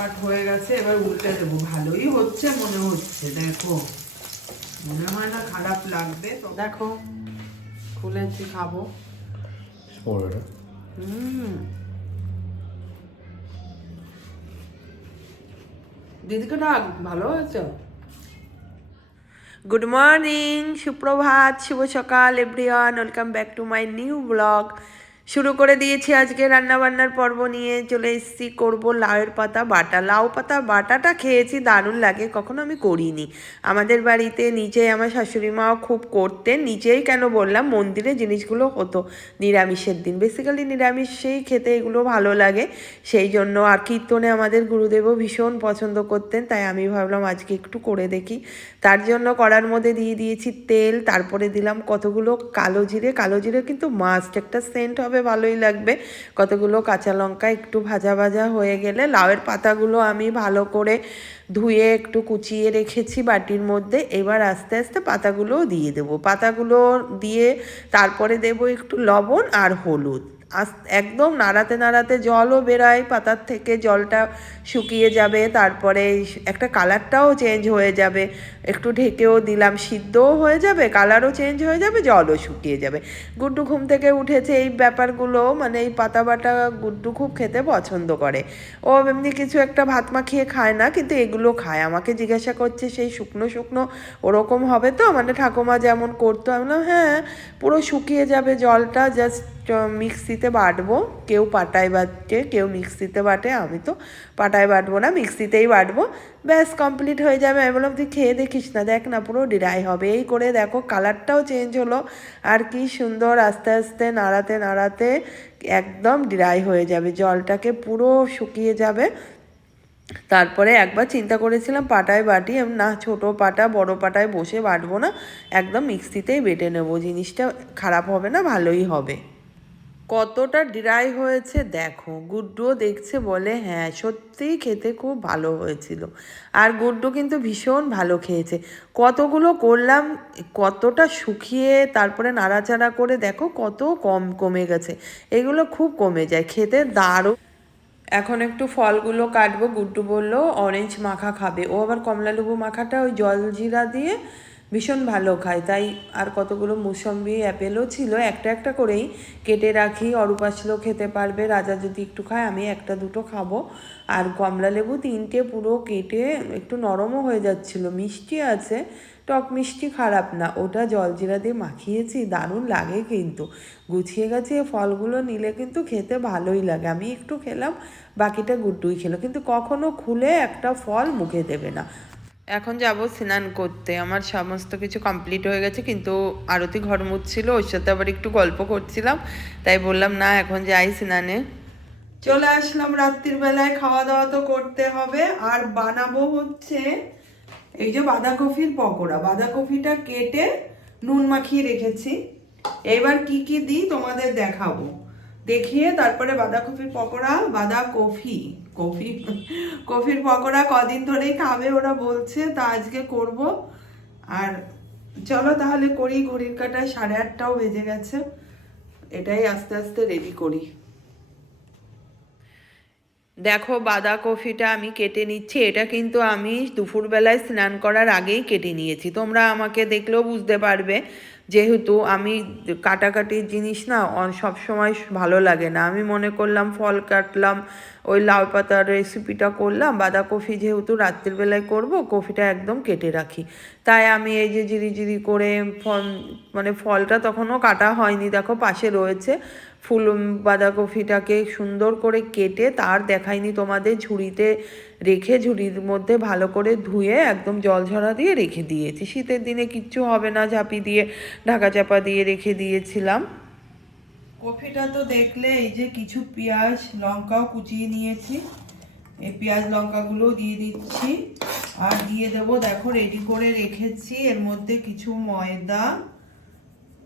পাট হয়ে গেছে, এবার উল্টে দেবো। ভালোই হচ্ছে মনে হচ্ছে, দেখো মনে হয় না খারাপ লাগবে। তো দেখো খুলেছি, খাবো। দিদিকে ডাক, ভালো হয়েছে। গুড মর্নিং, সুপ্রভাত, শুভ সকাল everyone, welcome back to my new blog. শুরু করে দিয়েছি আজকে রান্নাবান্নার পর্ব নিয়ে। চলে এসেছি, করবো লাউয়ের পাতা বাটা। লাউ পাতা বাটাটা খেয়েছি, দারুণ লাগে, কখনো আমি করিনি। আমাদের বাড়িতে নিচে আমার শাশুড়ি মাও খুব করতেন। নিচেই কেন বললাম, মন্দিরে জিনিসগুলো হতো নিরামিষের দিন, বেসিক্যালি নিরামিষেই খেতে এগুলো ভালো লাগে সেই জন্য। আর কীর্তনে আমাদের গুরুদেবও ভীষণ পছন্দ করতেন, তাই আমি ভাবলাম আজকে একটু করে দেখি। তার জন্য কড়ার মধ্যে দিয়ে দিয়েছি তেল, তারপরে দিলাম কতগুলো কালো জিরে। কালো জিরে কিন্তু মাস্ট, একটা সেন্ট হবে, ভালোই লাগবে। কতগুলো কাঁচা লঙ্কা, একটু ভাজা ভাজা হয়ে গেলে লাউয়ের পাতাগুলো আমি ভালো করে ধুয়ে একটু কুচিয়ে রেখেছি বাটির মধ্যে। এবার আস্তে আস্তে পাতাগুলোও দিয়ে দেবো। পাতাগুলো দিয়ে তারপরে দেবো একটু লবণ আর হলুদ। একদম নাড়াতে নাড়াতে জলও বেরোয় পাতার থেকে, জলটা শুকিয়ে যাবে, তারপরে একটা কালারটাও চেঞ্জ হয়ে যাবে। একটু ঢেকেও দিলাম, সিদ্ধও হয়ে যাবে, কালারও চেঞ্জ হয়ে যাবে, জলও শুকিয়ে যাবে। গুড্ডু ঘুম থেকে উঠেছে, এই ব্যাপারগুলো মানে এই পাতা বাটা গুড্ডু খুব খেতে পছন্দ করে। ও এমনি কিছু একটা ভাত মাখিয়ে খায় না, কিন্তু এগুলো খায়। আমাকে জিজ্ঞাসা করছে সেই শুকনো শুকনো ওরকম হবে তো, মানে ঠাকুমা যেমন করতো। আমি বললাম হ্যাঁ, পুরো শুকিয়ে যাবে, জলটা জাস্ট মিক্সিতে বাটবো। কেউ পাটায় বাটে, কেউ মিক্সিতে বাটে, আমি তো পাটায় বাটবো না, মিক্সিতেই বাটবো, ব্যাস কমপ্লিট হয়ে যাবে। আমি বললাম তুই খেয়ে দেখিস না, দেখ না পুরো ড্রাই হবে। এই করে দেখো কালারটাও চেঞ্জ হলো, আর কি সুন্দর। আস্তে আস্তে নাড়াতে নাড়াতে একদম ড্রাই হয়ে যাবে, জলটাকে পুরো শুকিয়ে যাবে। তারপরে একবার চিন্তা করেছিলাম পাটায় বাটি, না ছোটো পাটা বড় পাটায় বসে বাটবো না, একদম মিক্সিতেই বেটে নেবো, জিনিসটা খারাপ হবে না, ভালোই হবে। কতটা ড্রাই হয়েছে দেখো। গুড্ডুও দেখছে, বলে হ্যাঁ সত্যিই খেতে খুব ভালো হয়েছিল। আর গুড্ডু কিন্তু ভীষণ ভালো খেয়েছে। কতগুলো করলাম, কতটা শুকিয়ে তারপরে নাড়াচাড়া করে দেখো কত কমে গেছে। এগুলো খুব কমে যায়, খেতে দারুণ। এখন একটু ফলগুলো কাটবো। গুড্ডু বলল অরেঞ্জ মাখা খাবে, ও আবার কমলা লেবু মাখাটা ওই জলজিরা দিয়ে ভীষণ ভালো খায়। তাই আর কতগুলো মুসম্বি অ্যাপেলও ছিল, একটা একটা করেই কেটে রাখি। অরূপ আসলেও খেতে পারবে, রাজা যদি একটু খায়, আমি একটা দুটো খাবো। আর কমলা লেবু তিনটে পুরো কেটে, একটু নরমও হয়ে যাচ্ছিলো, মিষ্টি আছে, টক মিষ্টি, খারাপ না। ওটা জলজিরা দিয়ে মাখিয়েছি, দারুণ লাগে কিন্তু। গুছিয়ে গাছিয়ে ফলগুলো নিলে কিন্তু খেতে ভালোই লাগে। আমি একটু খেলাম, বাকিটা গুড্ডুই খেলো, কিন্তু কখনো খুলে একটা ফল মুখে দেবে না। এখন যাব স্নান করতে। আমার সমস্ত কিছু কমপ্লিট হয়ে গেছে, কিন্তু আরতি ঘর মুছছিল, ওর সাথে আবার একটু গল্প করছিলাম, তাই বললাম না এখন যাই স্নানে। চলে আসলাম রাত্রির বেলায়, খাওয়া দাওয়া তো করতে হবে। আর বানাবো হচ্ছে এই যে বাঁধাকপির পকোড়া। বাঁধাকপিটা কেটে নুন মাখিয়ে রেখেছি, এবার কি কি দিই তোমাদের দেখাবো, দেখিয়ে তারপরে বাঁধাকপির পকোড়া। কফির পকোড়া কদিন ধরেই খাবে ওরা বলছে, তা আজকে করব। আর চলো তাহলে করি, ঘড়ির কাঁটায় 8:30টাও বেজে গেছে, এটাই আস্তে আস্তে রেডি করি। দেখো বাঁধাকপিটা আমি কেটে নিচ্ছি। এটা কিন্তু আমি দুপুরবেলায় স্নান করার আগেই কেটে নিয়েছি, তোমরা আমাকে দেখলেও বুঝতে পারবে, যেহেতু আমি কাটাকাটির জিনিস না সব সময় ভালো লাগে না। আমি মনে করলাম ফল কাটলাম, ওই লাউ পাতার রেসিপিটা করলাম, বাঁধাকপি যেহেতু রাত্রিবেলায় করব, কপিটা একদম কেটে রাখি। তাই আমি এই যে জিরি করে মানে ফলটা তখনও কাটা হয়নি, দেখো পাশে রয়েছে। ফুল বাঁধাকপিটাকে সুন্দর করে কেটে, তার দেখাইনি তোমাদের, ঝুড়িতে রেখে ঝুড়ির মধ্যে ভালো করে ধুয়ে একদম জল ঝরা দিয়ে রেখে দিয়েছি। শীতের দিনে কিচ্ছু হবে না, ঝাঁপি দিয়ে ঢাকা চাপা দিয়ে রেখে দিয়েছিলাম। কপিটা তো দেখলে, এই যে কিছু পেঁয়াজ লঙ্কাও কুচিয়ে নিয়েছি, এই পেঁয়াজ লঙ্কাগুলো দিয়ে দিচ্ছি। আর দিয়ে দেবো, দেখো রেডি করে রেখেছি এর মধ্যে কিছু ময়দা,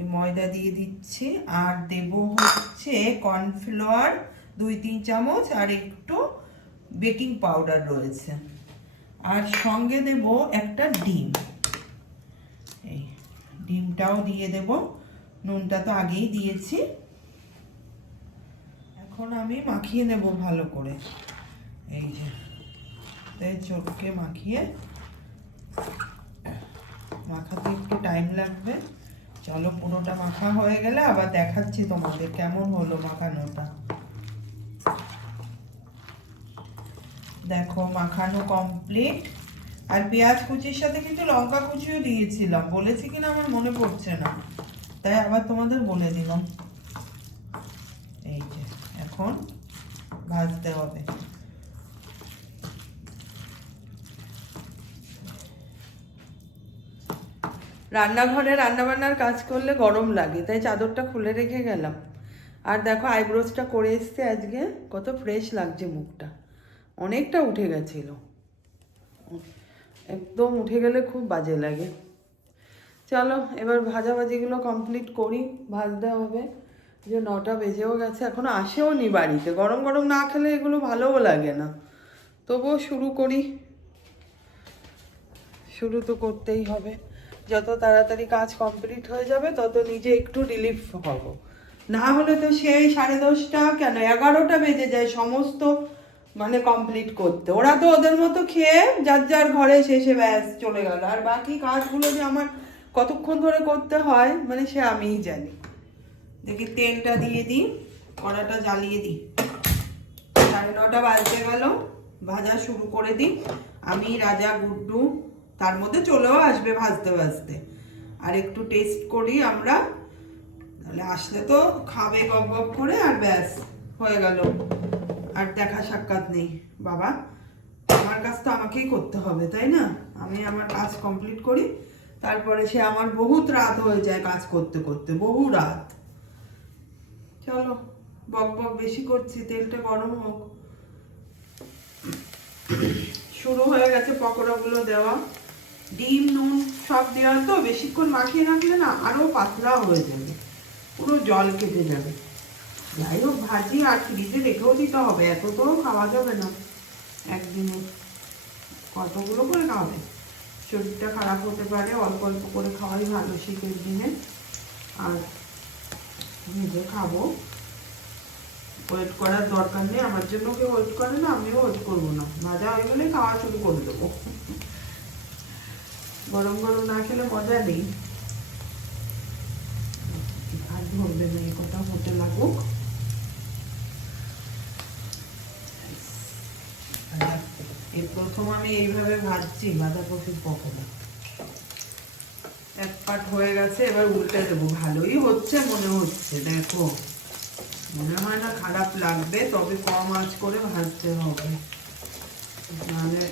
এই ময়দা দিয়ে দিচ্ছি। আর দেব হচ্ছে কর্নফ্লাওয়ার 2-3 চামচ, আর একটু বেকিং পাউডার রয়েছে। আর সঙ্গে দেব একটা ডিম, এই ডিমটাও দিয়ে দেব। নুনটা তো আগেই দিয়েছি। এখন আমি মাখিয়ে নেব ভালো করে। এই যে তাই চোখকে মাখাতে একটু টাইম লাগবে। চলো পুরোটা মাখা হয়ে গেলে আবার দেখাচ্ছি তোমাদের কেমন হলো মাখানোটা। দেখো মাখানো কমপ্লিট। আর পেঁয়াজ কুচির সাথে কিন্তু লঙ্কা কুচিও দিয়েছিলাম, বলেছি কিনা আমার মনে পড়ছে না, তাই আবার তোমাদের বলে দিলাম। এই যে এখন ভাজতে হবে। রান্নাঘরে রান্নাবান্নার কাজ করলে গরম লাগে, তাই চাদরটা খুলে রেখে গেলাম। আর দেখো আইব্রোজটা করে এসছে আজকে, কত ফ্রেশ লাগছে মুখটা, অনেকটা উঠে গেছিল, একদম উঠে গেলে খুব বাজে লাগে। চলো এবার ভাজাভাজিগুলো কমপ্লিট করি, ভাজতে হবে। যে 9টা বেজেও গেছে, এখনো আসেও নি বাড়িতে। গরম গরম না খেলে এগুলো ভালোও লাগে না, তবুও শুরু করি। শুরু তো করতেই হবে, যত তাড়াতাড়ি কাজ কমপ্লিট হয়ে যাবে তত নিজে একটু রিলিফ হব। না হলে তো সেই 10:30 কেন 11টা বেজে যায় সমস্ত মানে কমপ্লিট করতে। ওরা তো ওদের মতো খেয়ে যার যার ঘরে শেষে ব্যাস চলে গেল, আর বাকি কাজগুলো যে আমার কতক্ষণ ধরে করতে হয় মানে সে আমিই জানি। দেখি তেলটা দিয়ে দিই, কড়াটা জ্বালিয়ে দিই। 9:30 বাজতে গেল, ভাজা শুরু করে দিই। আমি, রাজা, গুড্ডু তার মধ্যে চলেও আসবে ভাজতে ভাজতে। আর একটু টেস্ট করি আমরা, তাহলে আসলে তো খাবে গপ গপ করে আর ব্যাস হয়ে গেল, আর দেখা সাক্ষাৎ নেই। বাবা আমার কাজ তো আমাকেই করতে হবে, তাই না? আমি আমার কাজ কমপ্লিট করি, তারপরে সে আমার বহুত রাত হয়ে যায় কাজ করতে করতে, বহু রাত। চলো বক বক বেশি করছি, তেলটা গরম হোক। শুরু হয়ে গেছে পকোড়াগুলো দেওয়া, ডিম নুন সব দেওয়া, তো বেশিক্ষণ মাখিয়ে রাখলে না আরো পাতলা হয়ে যাবে, পুরো জল কেটে যাবে। যাই হোক ভাজি, আর ফ্রিজে রেখেও দিতে হবে, এত তো খাওয়া যাবে না একদিনে, কতগুলো করে খাওয়াবে, শরীরটা খারাপ হতে পারে। অল্প অল্প করে খাওয়াই ভালো শীতের দিনে। আর নিজে খাবো, ওয়েট করার দরকার নেই, আমার জন্য কেউ ওয়েট করে না, আমিও ওয়েট করবো না। ভাজা হয়ে গেলে খাওয়া শুরু করে দেবো, গরম গরম না খেলে মজা নেই। আর ধরবে না, এই কথা হতে লাগুক। এই প্রথম আমি এইভাবে ভাজছি বাঁধাকপির পকোড়া। এক পাট হয়ে গেছে, এবার উল্টে দেবো। ভালোই হচ্ছে মনে হচ্ছে, দেখো মনে হয় না খারাপ লাগবে, তবে কম আঁচ করে ভাজতে হবে, নাহলে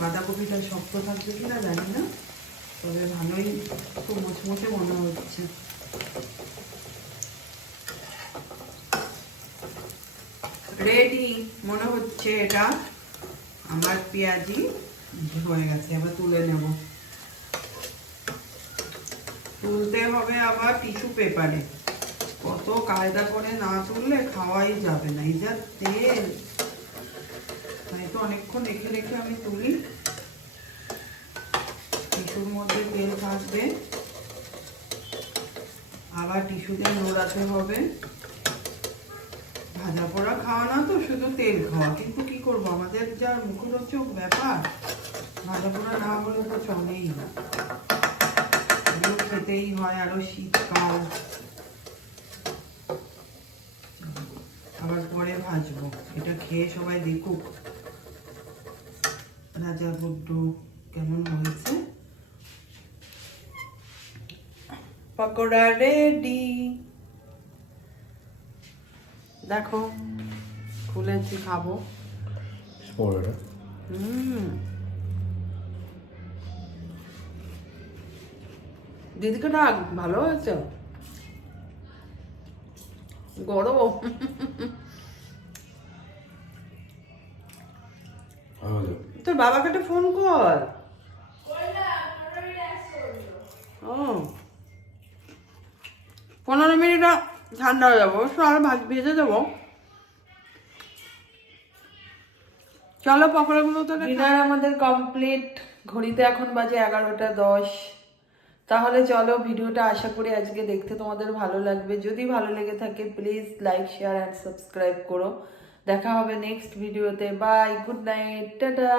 বাঁধাকপিটা শক্ত থাকবে কিনা জানি না, তবে ভালোই খুব মুচমুচে মনে হচ্ছে। রেডি মনে হচ্ছে এটা আমার পেঁয়াজি হয়ে গেছে। এবার তুলে নেব, তুলতে হবে আবার টিস্যু পেপারে, কত কায়দা করে না তুললে খাওয়াই যাবে না। এই যা তেল, তাই তো অনেকক্ষণ রেখে রেখে আমি তুলি, টিস্যুর মধ্যে তেল থাকবে, আবার টিস্যু দিয়ে নোড়াতে হবে। ভাজা পোড়া খাওয়া না তো, শুধু তেল খাওয়া, কিন্তু কি করবো আমাদের যা মুখরোচক ব্যাপার, ভাজা পোড়া না হলে তো চলেই না, এগুলো খেতেই হয়। আরো শীতকাল, আবার পরে ভাজবো, এটা খেয়ে সবাই দেখুক রাজা গুড্ডু কেমন হয়েছে। পকোড়া রেডি, দেখো খুলেছি, খাবো। দিদিকে ডাক, ভালো হয়েছে, গরম। তোর বাবাকে একটা ফোন কর। ও 15 মিনিট ঠান্ডা হয়ে যাবো, আর ভেজে দেবো। চলো পকোড়াগুলো তো। ডিনার আমাদের কমপ্লিট, ঘড়িতে এখন বাজে 11:10। তাহলে চলো ভিডিওটা আশা করি আজকে দেখতে তোমাদের ভালো লাগবে। যদি ভালো লেগে থাকে please like share and subscribe করো। দেখা হবে নেক্সট ভিডিওতে। Bye, good night, tata.